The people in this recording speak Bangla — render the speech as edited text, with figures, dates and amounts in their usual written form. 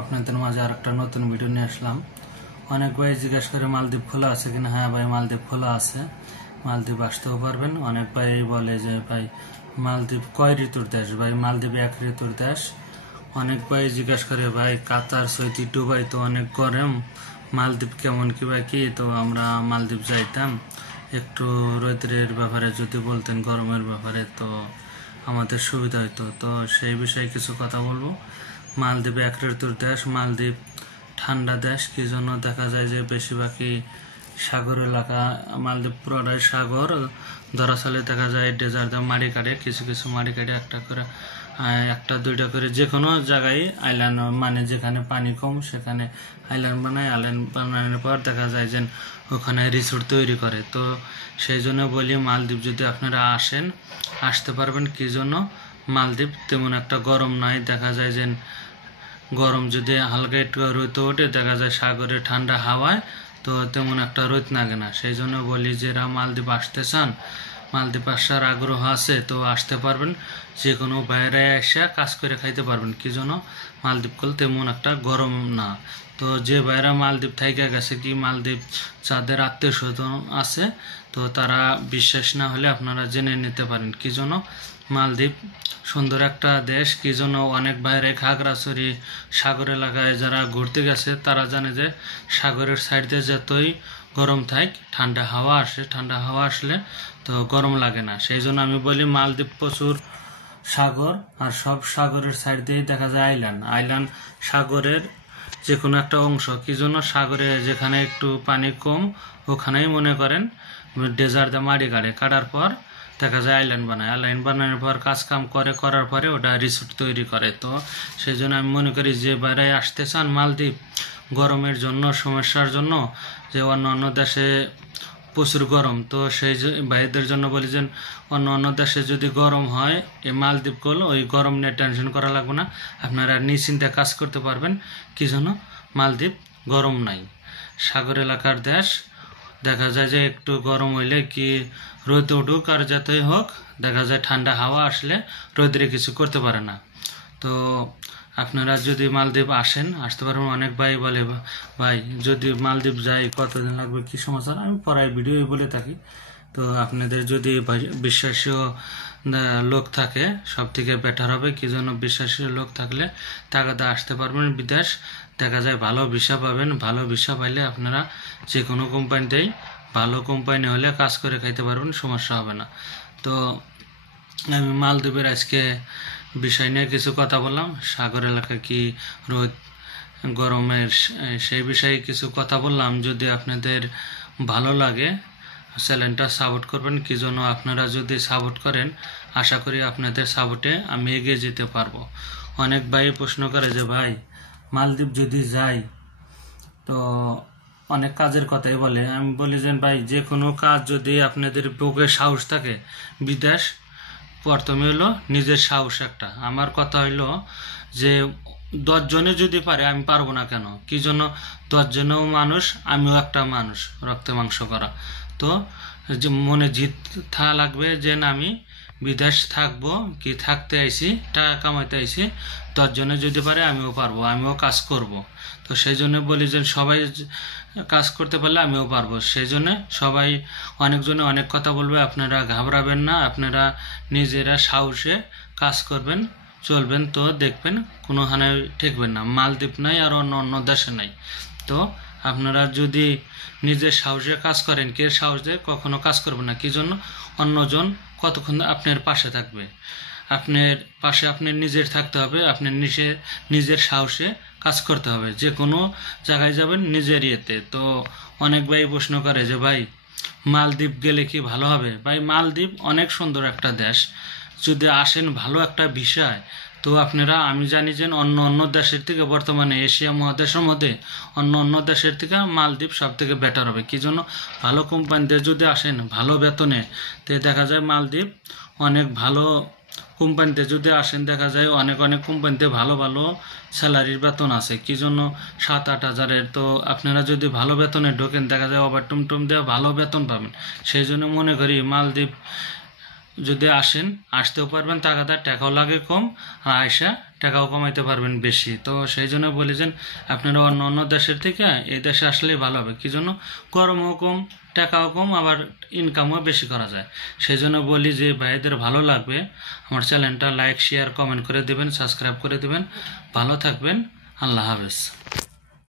আপনাদের মাঝে আরেকটা নতুন ভিডিও নিয়ে আসলাম। অনেক ভাই জিজ্ঞাসা করে মালদ্বীপ খোলা আছে কিনা। হ্যাঁ ভাই, মালদ্বীপ খোলা আছে, মালদ্বীপ আসতেও পারবেন। অনেক ভাই বলে যে ভাই মালদ্বীপ কয় ঋতুর দেশ? ভাই মালদ্বীপ এক ঋতুর দেশ। অনেক ভাই জিজ্ঞাসা করে ভাই কাতার, সৌদি, দুবাই তো অনেক গরম, মালদ্বীপ কেমন কি ভাই কি? তো আমরা মালদ্বীপ যাইতাম, একটু রৌদ্রের ব্যাপারে যদি বলতেন, গরমের ব্যাপারে, তো আমাদের সুবিধা হইতো। তো সেই বিষয়ে কিছু কথা বলবো। মালদ্বীপ এক ঋতুর দেশ, মালদ্বীপ ঠান্ডা দেশ। কি জন্য দেখা যায় যে বেশিরভাগই সাগর এলাকা, মালদ্বীপ পুরোটাই সাগর। দরাসালে দেখা যায় ডেজার্ট মাড়ি কাটে, কিছু কিছু মাড়ি কাটে একটা দুইটা করে যে কোনো জায়গায় আইল্যান্ড, মানে যেখানে পানি কম সেখানে আইল্যান্ড বানায়। আইল্যান্ড বানানোর পর দেখা যায় যে ওখানে রিসোর্ট তৈরি করে। তো সেই জন্য বলি মালদ্বীপ যদি আপনারা আসতে পারবেন। কি জন্য? মালদ্বীপ তেমন একটা গরম নাই, দেখা যায় যে গরম যদি হালকা একটু রোদ ওঠে, দেখা যায় সাগরে ঠান্ডা হাওয়ায় তো তেমন একটা রোদ লাগে না। সেই জন্য বলি যে মালদ্বীপ আসতে চান, মালদ্বীপ আসার আগ্রহ আছে তো আসতে পারবেন। যে কোনো বাইরে এসে কাজ করে খাইতে পারবেন। কি জন্য? মালদ্বীপ কল তেমন একটা গরম না। তো যে বাইরা মালদ্বীপ থেকে গেছে, কি মালদ্বীপ যাদের আত্মীয় স্বজন আছে, তো তারা বিশ্বাস না হলে আপনারা জেনে নিতে পারেন। কি জন্য? মালদ্বীপ সুন্দর একটা দেশ। কি জন্য? অনেক বাইরে খাগড়াছড়ি সাগর এলাকায় যারা ঘুরতে গেছে তারা জানে যে সাগরের সাইড দিয়ে যতই গরম থাক, ঠান্ডা হাওয়া আসে, ঠান্ডা হাওয়া আসলে তো গরম লাগে না। সেই জন্য আমি বলি মালদ্বীপ প্রচুর সাগর, আর সব সাগরের সাইড দিয়েই দেখা যায় আইল্যান্ড সাগরের যে কোনো একটা অংশ। কি জন্য? সাগরে যেখানে একটু পানি কম ওখানেই মনে করেন ডেজার্ট দিয়ে মাড়ি কাটার পর দেখা যায় আইল্যান্ড বানানোর পর কাজ কাম করার পরে ওটা রিসোর্ট তৈরি করে। তো সেই জন্য আমি মনে করি যে বাইরে আসতে চান মালদ্বীপ গরমের জন্য, সমস্যার জন্য, যে অন্য দেশে প্রচুর গরম, তো সেই ভাইদের জন্য বলি যে অন্য দেশে যদি গরম হয়, এই মালদ্বীপ গুলো ওই গরম নিয়ে টেনশন করা লাগবে না, আপনারা নিশ্চিন্তে কাজ করতে পারবেন। কি জন্য? মালদ্বীপ গরম নাই, সাগর এলাকার দেশ। দেখা যায় যে একটু গরম হইলে কি রোদ উঠুক আর যতই হোক, দেখা যায় ঠান্ডা হাওয়া আসলে রোদরে কিছু করতে পারে না। তো আপনারা যদি মালদ্বীপ আসতে পারবেন। অনেক ভাই বলে ভাই যদি মালদ্বীপ যাই কতদিন লাগবে, কি সমাচার, আমি পড়ায় ভিডিও বলে থাকি। তো আপনাদের যদি বিশ্বাসীয় লোক থাকে সব থেকে বেটার হবে। কি জন্য? বিশ্বাসীয় লোক থাকলে টাকাতে আসতে পারবেন বিদেশ। দেখা যায় ভালো ভিসা পাবেন, ভালো ভিসা পাইলে আপনারা যে কোনো কোম্পানিতেই, ভালো কোম্পানি হলে কাজ করে খাইতে পারবেন, সমস্যা হবে না। তো আমি মালদ্বীপের আজকে বিষয় নিয়ে কিছু কথা বললাম, সাগর এলাকা কি রোদ গরমের সেই বিষয়ে কিছু কথা বললাম। যদি আপনাদের ভালো লাগে চ্যানেলটা সাপোর্ট করবেন। কি জন্য? আপনারা যদি সাপোর্ট করেন, আশা করি আপনাদের সাপোর্টে আমি এগিয়ে যেতে পারবো। অনেক ভাই প্রশ্ন করে যে ভাই মালদ্বীপ যদি যাই তো অনেক কাজের কথাই বলে। আমি বলি যে ভাই যে কোনো কাজ যদি আপনাদের বুকে সাহস থাকে, বিদেশ প্রথমে হলো নিজের সাহস একটা। আমার কথা হইলো যে 10 জনে যদি পারে আমি পারবো না কেন? কি জন্য? 10 জনেও মানুষ, আমিও একটা মানুষ, রক্তে মাংস করা। তো যে মনে জিত লাগবে যে আমি বিদেশ থাকবো, কি থাকতে আইছি, টাকা কামাইতে আইছি, 10 জনে যদি পারে আমিও পারবো, আমিও কাজ করব। তো সেই জন্য বলি যে সবাই কাজ করতে পারলে আমিও পারবো। সেই জন্য সবাই, অনেকজনে অনেক কথা বলবে, আপনারা ঘাবড়াবেন না, আপনারা নিজেরা সাহসে কাজ করবেন, চলবেন, তো দেখবেন কোনো হানে ঠেকবেন না। মালদ্বীপ নাই আর অন্য দেশে নাই। তো আপনারা যদি নিজের সাহসে কাজ করেন, কে সাহসে কখনো কাজ করবে না। কি জন্য? অন্যজন কতক্ষণ আপনার পাশে থাকবে? আপনার পাশে আপনি নিজের থাকতে হবে, আপনার নিজের সাহসে কাজ করতে হবে। যে কোনো জায়গায় যাবেন নিজের ইয়েতে। তো অনেক ভাই প্রশ্ন করে যে ভাই মালদ্বীপ গেলে কি ভালো হবে? ভাই মালদ্বীপ অনেক সুন্দর একটা দেশ, যদি আসেন ভালো একটা বিষয়। তো আপনারা, আমি জানি যে অন্য দেশের থেকে, বর্তমানে এশিয়া মহাদেশের মধ্যে অন্য দেশের থেকে মালদ্বীপ সব থেকে বেটার হবে। কি জন্য? ভালো কোম্পানিতে যদি আসেন ভালো বেতনে, তো দেখা যায় মালদ্বীপ অনেক ভালো কোম্পানিতে যদি আসেন, দেখা যায় অনেক কোম্পানিতে ভালো ভালো স্যালারির বেতন আছে। কি জন্য? 7-8 হাজারের। তো আপনারা যদি ভালো বেতনে ঢোকেন, দেখা যায় ওভার টুম দেওয়া ভালো বেতন পাবেন। সেই জন্য মনে করি মালদ্বীপ যদি আসেন আসতেও পারবেন তাগাদা, টাকাও লাগে কম, আর আয়সা টাকাও কমাইতে পারবেন বেশি। তো সেই জন্য বলি যে আপনারা অন্য অন্য দেশের থেকে এই দেশে আসলেই ভালো হবে। কি জন্য? গরমও কম, টাকাও কম, আবার ইনকামও বেশি করা যায়। সেই জন্য বলি যে ভাইদের ভালো লাগবে আমার চ্যানেলটা লাইক শেয়ার কমেন্ট করে দেবেন, সাবস্ক্রাইব করে দেবেন। ভালো থাকবেন, আল্লাহ হাফেজ।